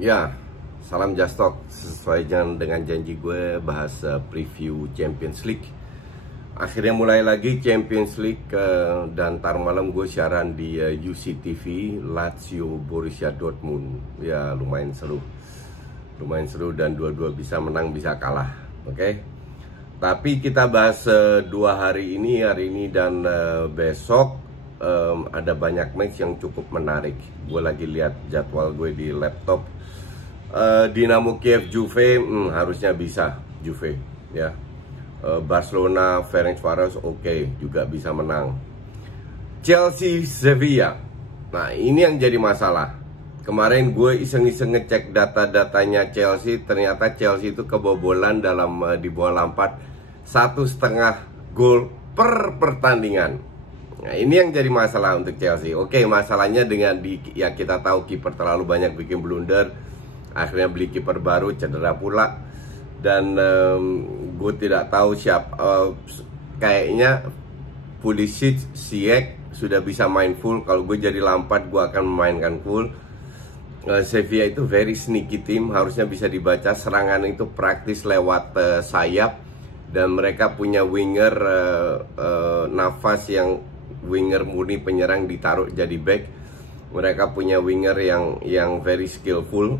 Ya, salam Just Talk. Sesuai dengan janji gue bahas preview Champions League. Akhirnya mulai lagi Champions League dan tar malam gue siaran di UCTV Lazio Borussia Dortmund. Ya, lumayan seru. Lumayan seru dan dua-dua bisa menang bisa kalah. Oke. Tapi kita bahas dua hari ini dan besok ada banyak match yang cukup menarik. Gue lagi lihat jadwal gue di laptop. Dinamo Kiev Juve harusnya bisa Juve ya. Barcelona Ferencvaros oke, juga bisa menang. Chelsea Sevilla. Nah, ini yang jadi masalah. Kemarin gue iseng-iseng ngecek data-datanya Chelsea, ternyata Chelsea itu kebobolan dalam di bawah Lampard 1,5 gol per pertandingan. Nah, ini yang jadi masalah untuk Chelsea. Oke, masalahnya dengan ya kita tahu kiper terlalu banyak bikin blunder. Akhirnya beli kiper baru, cedera pula. Dan gue tidak tahu kayaknya Pulisic, Ziyech sudah bisa main full. Kalau gue jadi Lampard, gue akan memainkan full. Sevilla itu very sneaky team, harusnya bisa dibaca. Serangan itu praktis lewat sayap. Dan mereka punya winger Navas yang winger murni penyerang ditaruh jadi back. Mereka punya winger yang very skillful.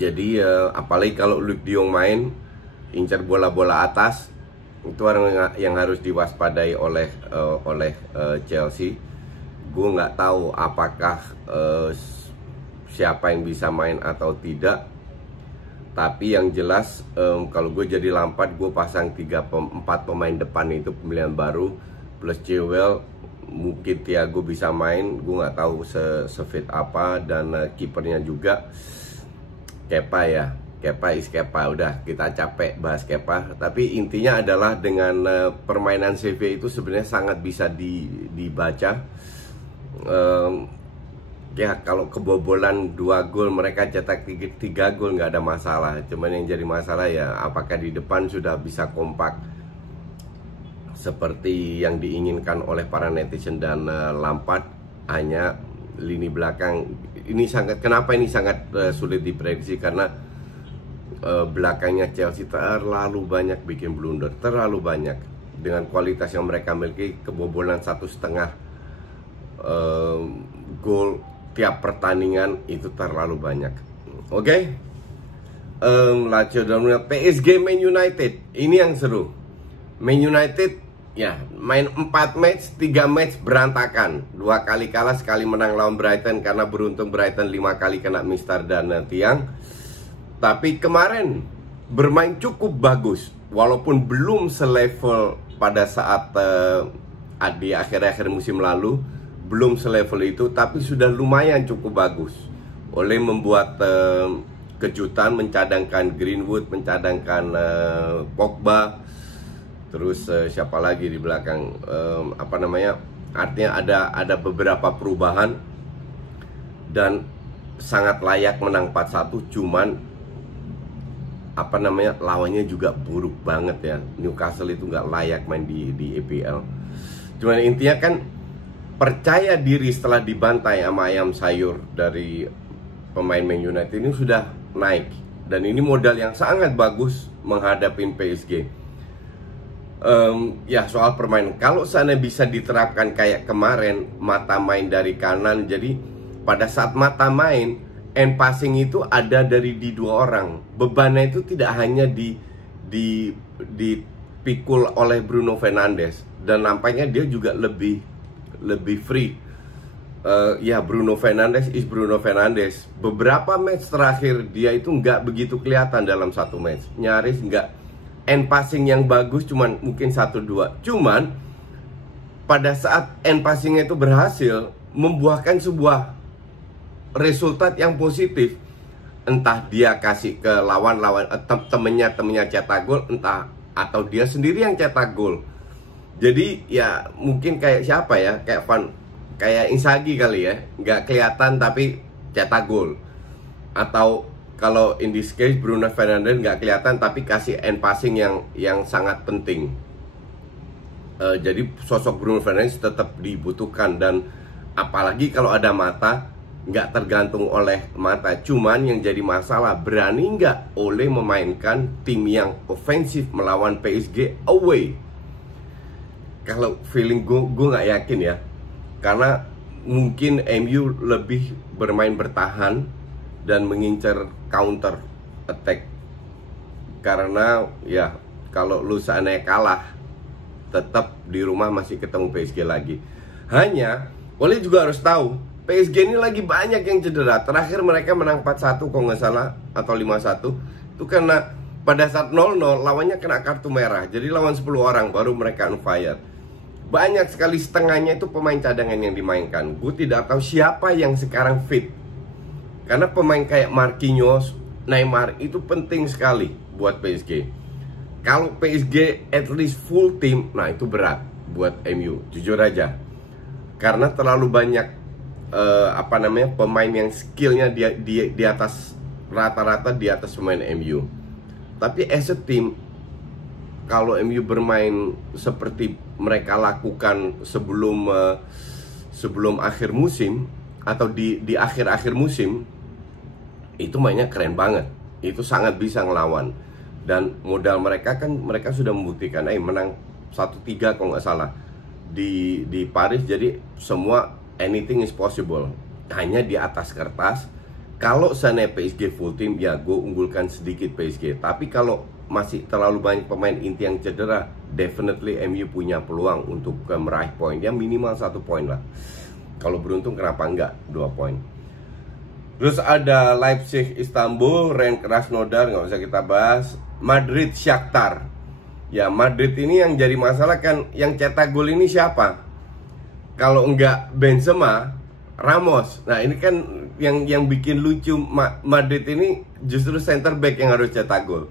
Jadi apalagi kalau Luuk de Jong main, incar bola-bola atas, itu orang yang harus diwaspadai oleh Chelsea. Gue nggak tahu apakah siapa yang bisa main atau tidak. Tapi yang jelas kalau gue jadi Lampard, gue pasang 4 pemain depan itu pemilihan baru plus Chilwell. Mungkin Thiago bisa main, gue nggak tahu se-fit apa. Dan kipernya juga Kepa ya, Kepa, udah kita capek bahas Kepa. Tapi intinya adalah dengan permainan Sevilla itu sebenarnya sangat bisa dibaca. Ya kalau kebobolan 2 gol, mereka cetak 3 gol nggak ada masalah. Cuman yang jadi masalah ya apakah di depan sudah bisa kompak seperti yang diinginkan oleh para netizen dan Lampard. Hanya lini belakang ini kenapa ini sangat sulit diprediksi, karena belakangnya Chelsea terlalu banyak bikin blunder, terlalu banyak. Dengan kualitas yang mereka miliki, kebobolan 1,5 gol tiap pertandingan itu terlalu banyak. Oke. Lazio dan PSG Man United, ini yang seru. Man United ya main 4 match, 3 match berantakan. 2 kali kalah, sekali menang lawan Brighton, karena beruntung Brighton 5 kali kena mistar dan tiang. Tapi kemarin bermain cukup bagus, walaupun belum selevel pada saat di akhir-akhir musim lalu. Belum selevel itu, tapi sudah lumayan cukup bagus. Oleh membuat kejutan, mencadangkan Greenwood, mencadangkan Pogba. Terus siapa lagi di belakang, artinya ada beberapa perubahan. Dan sangat layak menang 4-1. Cuman lawannya juga buruk banget ya. Newcastle itu nggak layak main di EPL. Cuman intinya kan percaya diri setelah dibantai sama ayam sayur dari pemain Man United ini sudah naik. Dan ini modal yang sangat bagus menghadapi PSG. Ya soal permainan, kalau sana bisa diterapkan kayak kemarin, Mata main dari kanan. Jadi pada saat Mata main, end passing itu ada di 2 orang. Bebannya itu tidak hanya dipikul oleh Bruno Fernandes. Dan nampaknya dia juga lebih free. Ya Bruno Fernandes is Bruno Fernandes. Beberapa match terakhir dia itu nggak begitu kelihatan dalam satu match, nyaris nggak. End passing yang bagus cuman mungkin 1-2. Cuman pada saat end passingnya itu berhasil membuahkan sebuah resultat yang positif. Entah dia kasih ke lawan-lawan, temennya cetak gol, entah atau dia sendiri yang cetak gol. Jadi ya mungkin kayak siapa ya, kayak Inzaghi kali ya, nggak kelihatan tapi cetak gol. Atau kalau in this case Bruno Fernandes nggak kelihatan tapi kasih end passing yang sangat penting. Jadi sosok Bruno Fernandes tetap dibutuhkan. Dan apalagi kalau ada Mata, nggak tergantung oleh mata. Cuman yang jadi masalah, berani nggak Ole memainkan tim yang ofensif melawan PSG away? Kalau feeling gue nggak yakin ya, karena mungkin MU lebih bermain bertahan dan mengincar counter attack. Karena ya kalau lu seandainya kalah, tetap di rumah masih ketemu PSG lagi. Hanya Ole juga harus tahu, PSG ini lagi banyak yang cedera. Terakhir mereka menang 4-1 kalau nggak salah, atau 5-1. Itu karena pada saat 0-0 lawannya kena kartu merah. Jadi lawan 10 orang baru mereka on fire. Banyak sekali, setengahnya itu pemain cadangan yang dimainkan. Gue tidak tahu siapa yang sekarang fit. Karena pemain kayak Marquinhos, Neymar itu penting sekali buat PSG. Kalau PSG at least full team, nah itu berat buat MU, jujur aja. Karena terlalu banyak pemain yang skillnya di atas rata-rata, di atas pemain MU. Tapi as a team, kalau MU bermain seperti mereka lakukan sebelum akhir musim atau di akhir-akhir musim, itu mainnya keren banget. Itu sangat bisa ngelawan. Dan modal mereka kan, mereka sudah membuktikan menang 1-3 kalau nggak salah di Paris. Jadi semua anything is possible. Hanya di atas kertas. Kalau sana PSG full team, ya gue unggulkan sedikit PSG. Tapi kalau masih terlalu banyak pemain inti yang cedera, definitely MU punya peluang untuk meraih poin. Ya minimal 1 poin lah. Kalau beruntung kenapa enggak 2 poin. Terus ada Leipzig Istanbul, Rennes Krasnodar, nggak usah kita bahas. Madrid Shakhtar. Ya Madrid ini yang jadi masalah kan, yang cetak gol ini siapa? Kalau enggak Benzema, Ramos. Nah ini kan yang bikin lucu, Madrid ini justru center back yang harus cetak gol.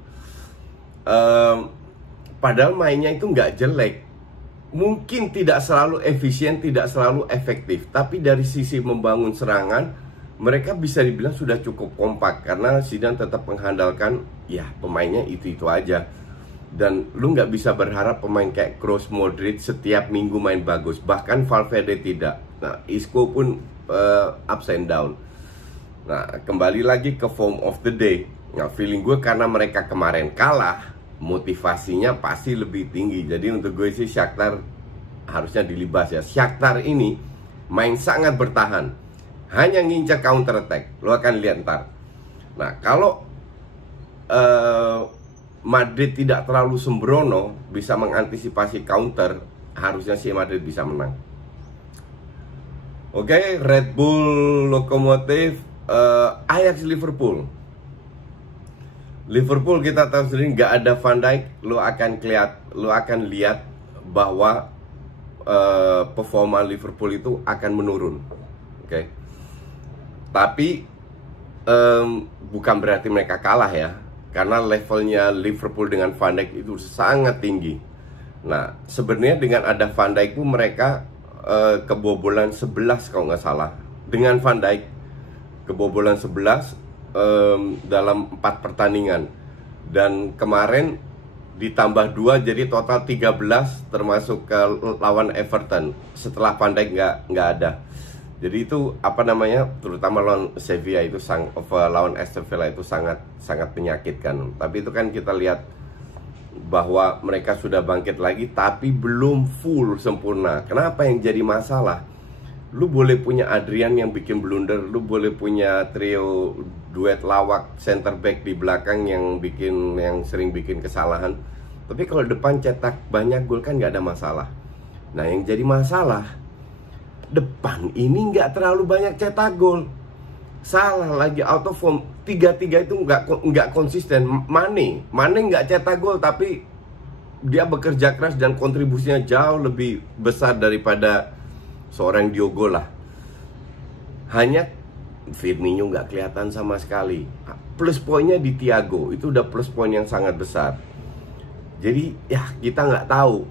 Padahal mainnya itu nggak jelek. Mungkin tidak selalu efisien, tidak selalu efektif, tapi dari sisi membangun serangan, mereka bisa dibilang sudah cukup kompak. Karena Zidane tetap mengandalkan ya pemainnya itu aja. Dan lu nggak bisa berharap pemain kayak Kroos, Modric setiap minggu main bagus. Bahkan Valverde tidak. Nah Isco pun ups and down. Nah kembali lagi ke form of the day. Nah feeling gue karena mereka kemarin kalah, motivasinya pasti lebih tinggi. Jadi untuk gue sih Shakhtar harusnya dilibas ya. Shakhtar ini main sangat bertahan, hanya ngincar counter attack. Lo akan lihat ntar. Nah kalau Madrid tidak terlalu sembrono, bisa mengantisipasi counter, harusnya sih Madrid bisa menang. Oke, Red Bull Lokomotif, Ajax Liverpool. Liverpool kita tahu sendiri nggak ada Van Dijk. Lo akan lihat bahwa performa Liverpool itu akan menurun. Oke. Tapi bukan berarti mereka kalah ya, karena levelnya Liverpool dengan Van Dijk itu sangat tinggi. Nah sebenarnya dengan ada Van Dijk pun mereka kebobolan 11 kalau nggak salah. Dengan Van Dijk kebobolan 11 dalam 4 pertandingan. Dan kemarin ditambah 2 jadi total 13, termasuk ke lawan Everton setelah Van Dijk nggak ada. Jadi itu terutama lawan Sevilla itu lawan Aston Villa itu sangat menyakitkan. Tapi itu kan kita lihat bahwa mereka sudah bangkit lagi, tapi belum full sempurna. Kenapa yang jadi masalah? Lu boleh punya Adrian yang bikin blunder, lu boleh punya trio duet lawak center back di belakang yang sering bikin kesalahan. Tapi kalau depan cetak banyak gol kan nggak ada masalah. Nah yang jadi masalah, depan ini nggak terlalu banyak cetak gol. Salah lagi, out of form. 3-3 itu nggak konsisten. Mane nggak cetak gol, tapi dia bekerja keras dan kontribusinya jauh lebih besar daripada seorang Diogo lah. Hanya Firmino nggak kelihatan sama sekali. Plus poinnya di Thiago, itu udah plus poin yang sangat besar. Jadi ya kita nggak tahu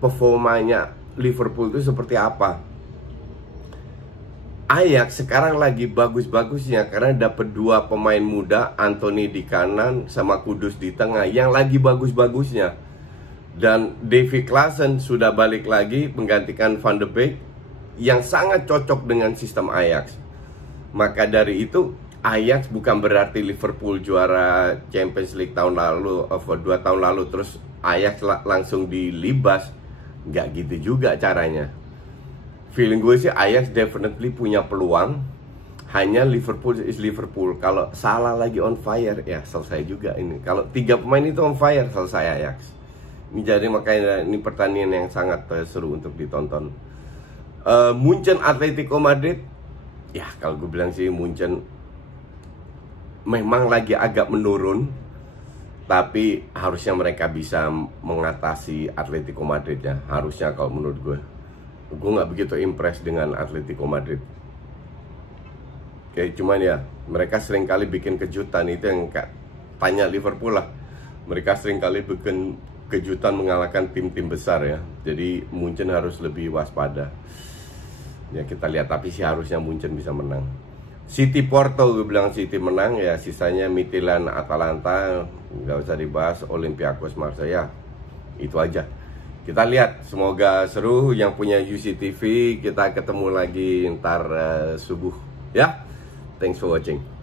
performanya Liverpool itu seperti apa. Ajax sekarang lagi bagus-bagusnya karena dapat 2 pemain muda, Anthony di kanan sama Kudus di tengah yang lagi bagus-bagusnya. Dan Davy Klaassen sudah balik lagi menggantikan Van de Beek. yang sangat cocok dengan sistem Ajax. Maka dari itu Ajax bukan berarti Liverpool juara Champions League tahun lalu, 2 tahun lalu terus Ajax langsung dilibas. Nggak gitu juga caranya. Feeling gue sih Ajax definitely punya peluang. Hanya Liverpool is Liverpool. Kalau Salah lagi on fire, ya selesai juga ini. Kalau 3 pemain itu on fire, selesai Ajax. Ini jadi makanya ini pertandingan yang sangat seru untuk ditonton. Munchen Atletico Madrid, ya kalau gue bilang sih Munchen memang lagi agak menurun, tapi harusnya mereka bisa mengatasi Atletico Madrid ya. Harusnya kalau menurut gue nggak begitu impress dengan Atletico Madrid. Kayak cuman ya mereka sering kali bikin kejutan, itu yang tanya Liverpool lah. Mereka sering kali bikin kejutan mengalahkan tim-tim besar ya. Jadi Munchen harus lebih waspada. Ya kita lihat, tapi sih harusnya Munchen bisa menang. City Porto, gue bilang City menang ya. Sisanya Midtjylland Atalanta nggak usah dibahas, Olympiakos Marseille, itu aja. Kita lihat, semoga seru. Yang punya UCTV, kita ketemu lagi ntar subuh ya. Thanks for watching.